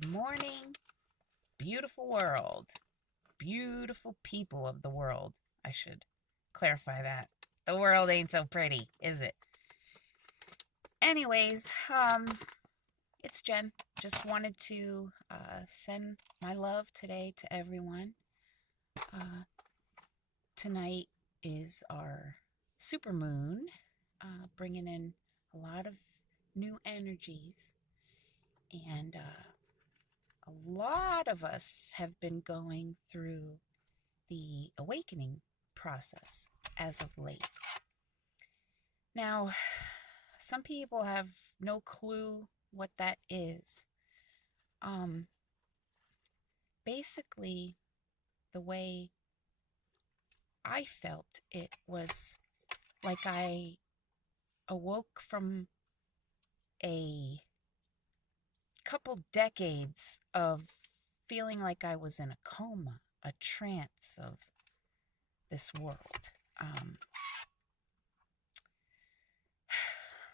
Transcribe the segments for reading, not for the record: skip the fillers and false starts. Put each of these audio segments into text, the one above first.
Good morning, beautiful world, beautiful people of the world. I should clarify that. The world ain't so pretty, is it? Anyways, it's Jen. Just wanted to send my love today to everyone. Uh, Tonight is our super moon, bringing in a lot of new energies, and a lot of us have been going through the awakening process as of late. Now, some people have no clue what that is. Um, Basically, the way I felt it was like I awoke from a couple decades of feeling like I was in a coma, a trance of this world.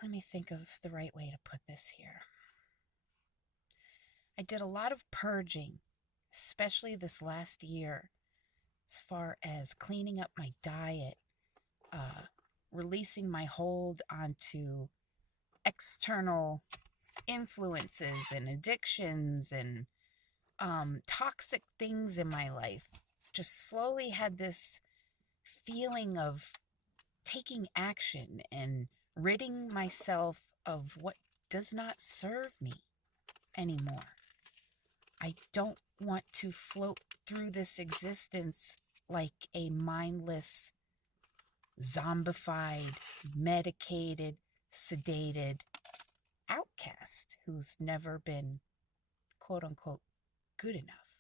Let me think of the right way to put this here. I did a lot of purging, especially this last year, as far as cleaning up my diet, uh, releasing my hold onto external influences and addictions and toxic things in my life. Just slowly had this feeling of taking action and ridding myself of what does not serve me anymore. I don't want to float through this existence like a mindless, zombified, medicated, sedated outcast who's never been, quote unquote, good enough.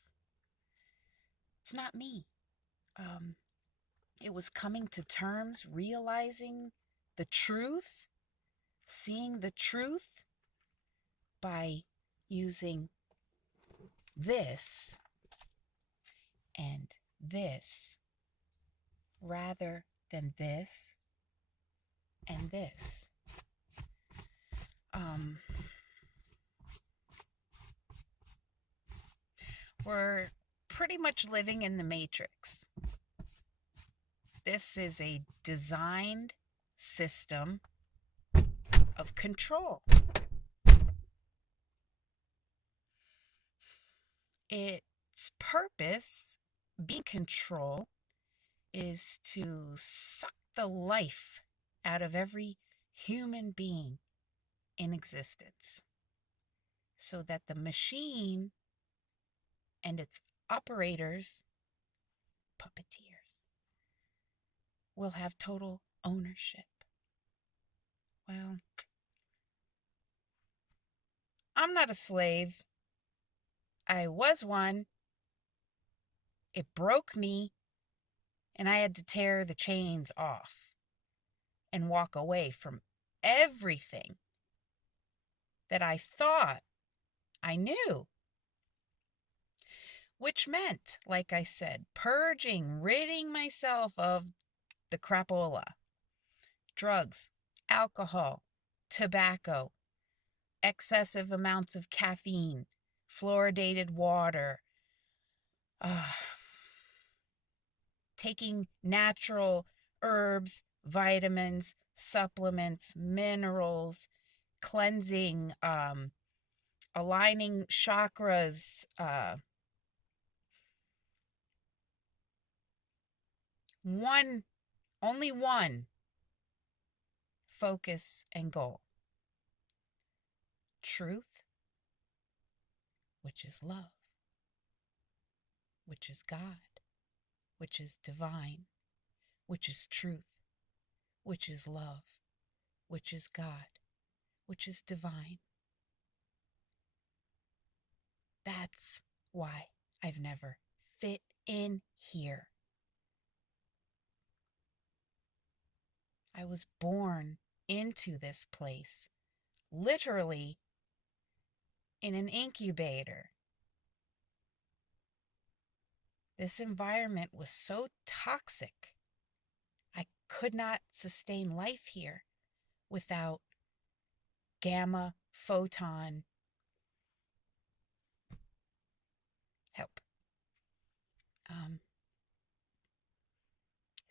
It's not me. It was coming to terms, realizing the truth, seeing the truth by using this and this rather than this and this. We're pretty much living in the Matrix. This is a designed system of control. Its purpose, being control, is to suck the life out of every human being in existence so that the machine and its operators, puppeteers, will have total ownership. Well, I'm not a slave. I was one. It broke me, and I had to tear the chains off and walk away from everything that I thought I knew. Which meant, like I said, purging, ridding myself of the crapola, drugs, alcohol, tobacco, excessive amounts of caffeine, fluoridated water, taking natural herbs, vitamins, supplements, minerals, cleansing, aligning chakras, only one focus and goal: truth, which is love, which is God, which is divine, which is truth, which is love, which is God, which is divine. That's why I've never fit in here. I was born into this place, literally in an incubator. This environment was so toxic. I could not sustain life here without gamma, photon, Um,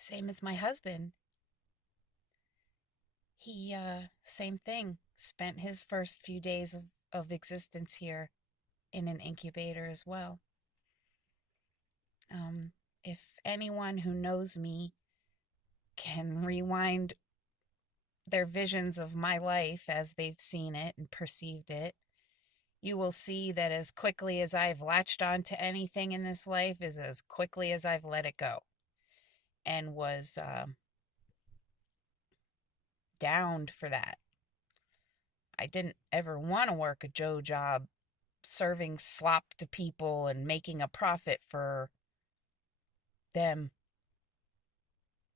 Same as my husband. He, same thing, spent his first few days of existence here in an incubator as well. If anyone who knows me can rewind their visions of my life as they've seen it and perceived it, you will see that as quickly as I've latched on to anything in this life is as quickly as I've let it go, and was downed for that. I didn't ever want to work a Joe job serving slop to people and making a profit for them.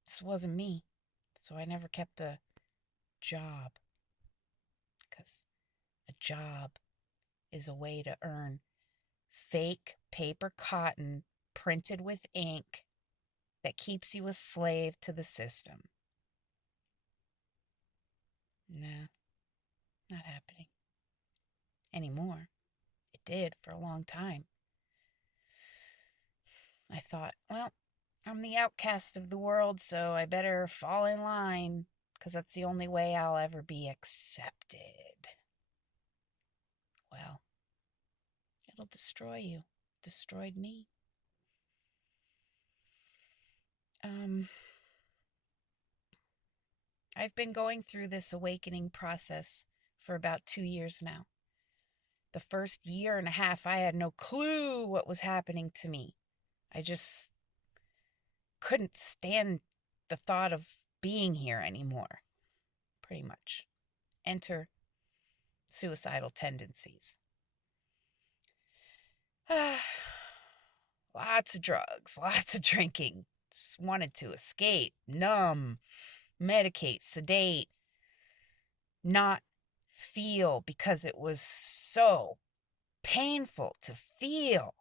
This wasn't me. So I never kept a job, because a job is a way to earn fake paper cotton printed with ink that keeps you a slave to the system. Nah, not happening anymore. It did for a long time. I thought, well, I'm the outcast of the world, so I better fall in line, because that's the only way I'll ever be accepted. Well, it'll destroy you. Destroyed me. I've been going through this awakening process for about 2 years now. The first year and a half, I had no clue what was happening to me. I just couldn't stand the thought of being here anymore, pretty much. Enter suicidal tendencies. Lots of drugs, lots of drinking. Just wanted to escape, numb, medicate, sedate, not feel, because it was so painful to feel.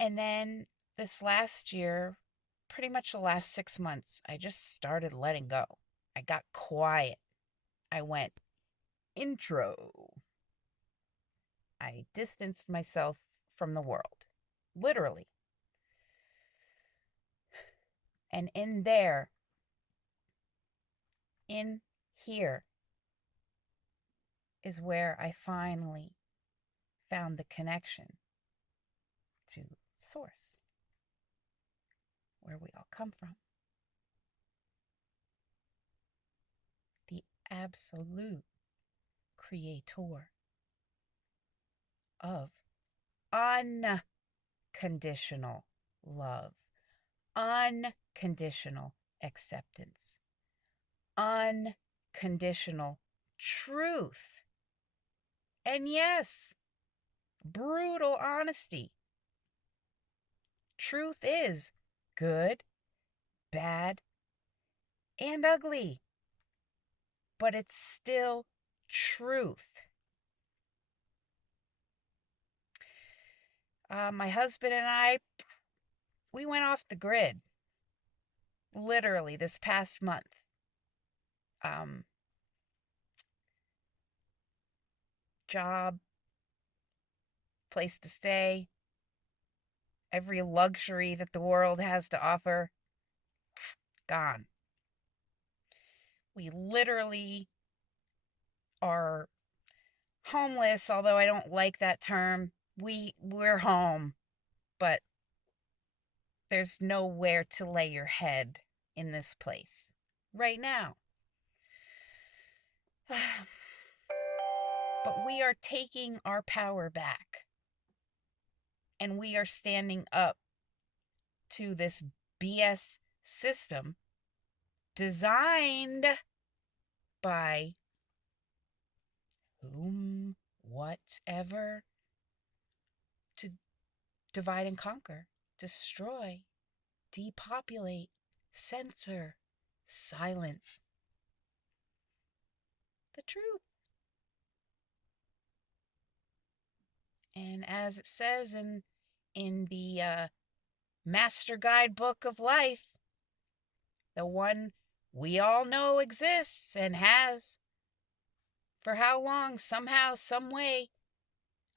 And then this last year, pretty much the last 6 months, I just started letting go. I got quiet. I went intro. I distanced myself from the world, literally. And in here, is where I finally found the connection to Source, where we all come from. The absolute creator of unconditional love, unconditional acceptance, unconditional truth, and yes, brutal honesty. Truth is good, bad, and ugly, but it's still truth. My husband and I, we went off the grid, literally, this past month. Job, place to stay, every luxury that the world has to offer, gone. We literally are homeless, although I don't like that term. We're home, but there's nowhere to lay your head in this place right now. But we are taking our power back, and we are standing up to this BS system designed by whom, whatever, to divide and conquer, destroy, depopulate, censor, silence the truth. And as it says in the Master Guidebook of Life, the one we all know exists and has for how long, somehow, some way,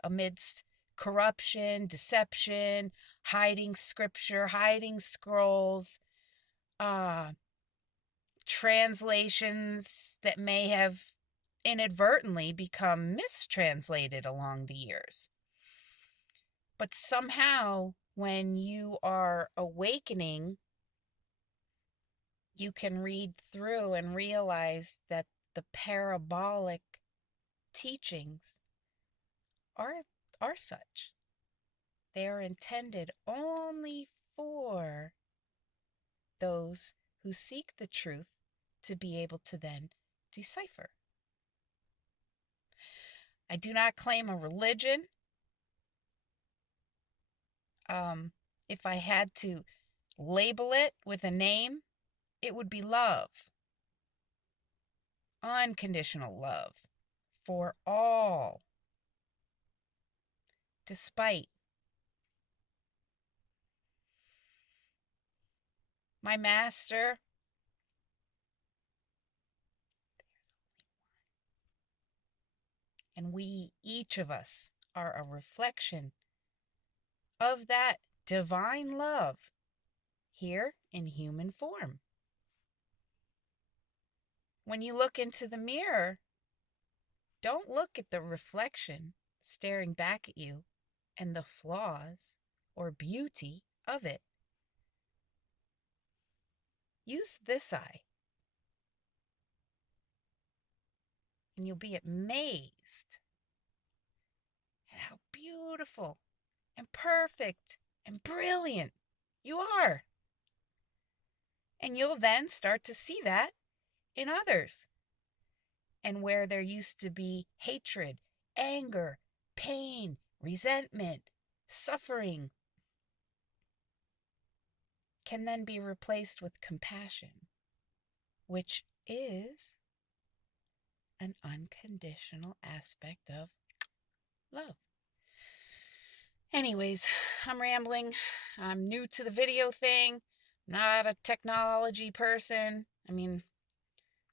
amidst corruption, deception, hiding scripture, hiding scrolls, uh, translations that may have inadvertently become mistranslated along the years. But somehow, when you are awakening, you can read through and realize that the parabolic teachings are, are such. They are intended only for those who seek the truth to be able to then decipher. I do not claim a religion. If I had to label it with a name, it would be love. Unconditional love for all. Despite my master, and we, each of us, are a reflection of that divine love here in human form. When you look into the mirror, don't look at the reflection staring back at you and the flaws or beauty of it. Use this eye, and you'll be amazed at how beautiful and perfect and brilliant you are. And you'll then start to see that in others. And where there used to be hatred, anger, pain, resentment, suffering, can then be replaced with compassion, which is an unconditional aspect of love. Anyways, I'm rambling. I'm new to the video thing. Not a technology person. I mean,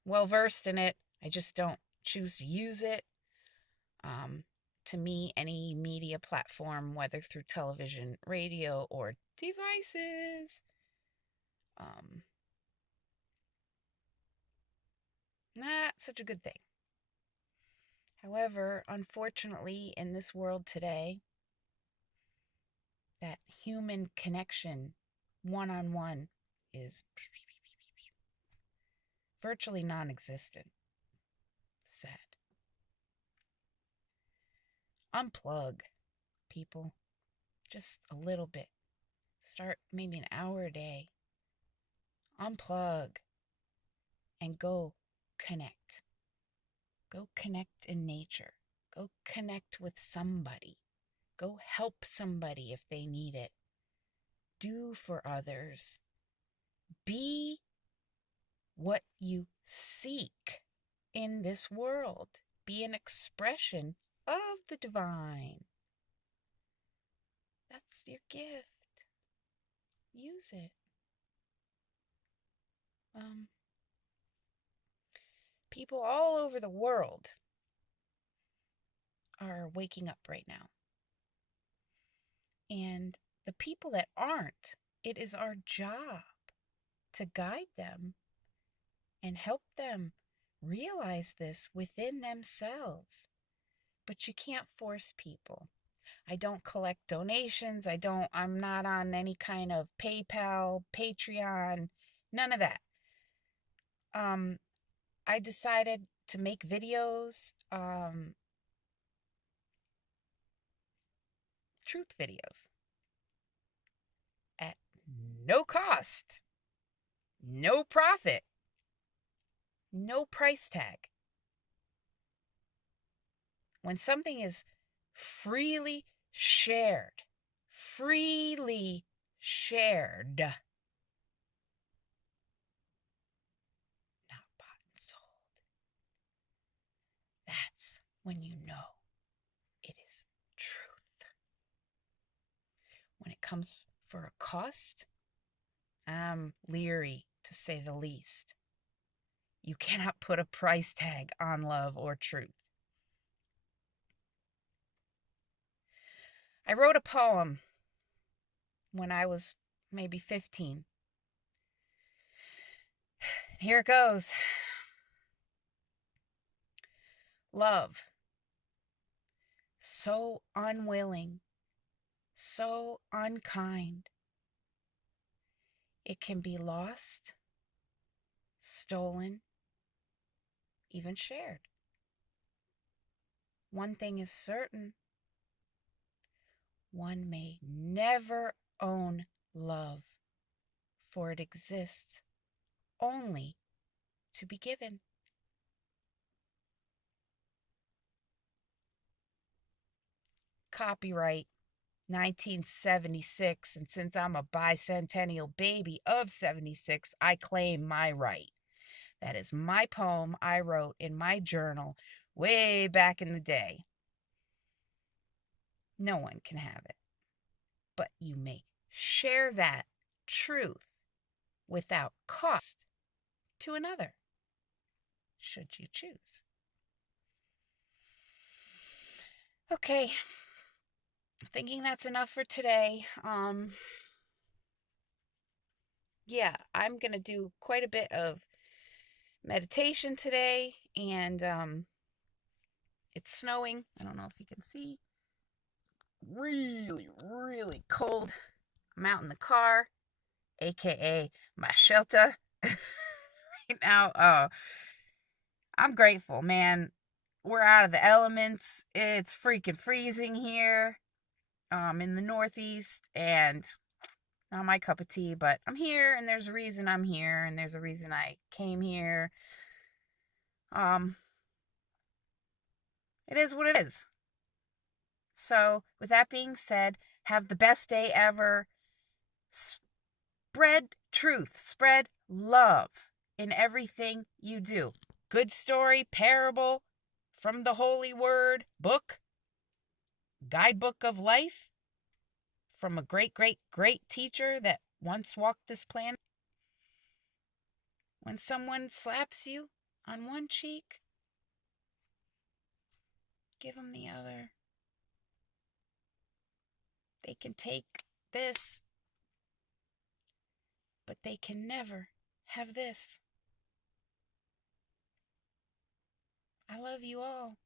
well versed in it. I just don't choose to use it. To me, any media platform, whether through television, radio, or devices, not such a good thing. However, unfortunately, in this world today, that human connection, one-on-one, is virtually non-existent. Sad. Unplug, people. Just a little bit. Start maybe an hour a day. Unplug and go connect. Go connect in nature. Go connect with somebody. Go help somebody if they need it. Do for others. Be what you seek in this world. Be an expression of the divine. That's your gift. Use it. People all over the world are waking up right now. And the people that aren't, it is our job to guide them and help them realize this within themselves. But you can't force people. I don't collect donations. I'm not on any kind of PayPal, Patreon, none of that. I decided to make videos, truth videos, at no cost, no profit, no price tag. When something is freely shared, not bought and sold, that's when you know it is truth. When it comes for a cost, I'm leery, to say the least. You cannot put a price tag on love or truth. I wrote a poem when I was maybe 15. Here it goes. Love, so unwilling, so unkind. It can be lost, stolen, even shared. One thing is certain: one may never own love, for it exists only to be given. Copyright 1976, and since I'm a bicentennial baby of 76, I claim my right. That is my poem I wrote in my journal way back in the day. No one can have it, but you may share that truth without cost to another, should you choose. Okay, thinking that's enough for today. Yeah, I'm gonna do quite a bit of meditation today, and it's snowing. I don't know if you can see. Really, really cold. I'm out in the car, aka my shelter right now. I'm grateful, man. We're out of the elements. It's freaking freezing here in the Northeast, and not my cup of tea, but I'm here, and there's a reason I'm here, and there's a reason I came here. It is what it is. So, with that being said, have the best day ever. Spread truth, spread love in everything you do. Good story, parable from the Holy Word, book, guidebook of life from a great, great, great teacher that once walked this planet. When someone slaps you on one cheek, give them the other. They can take this, but they can never have this. I love you all.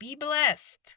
Be blessed.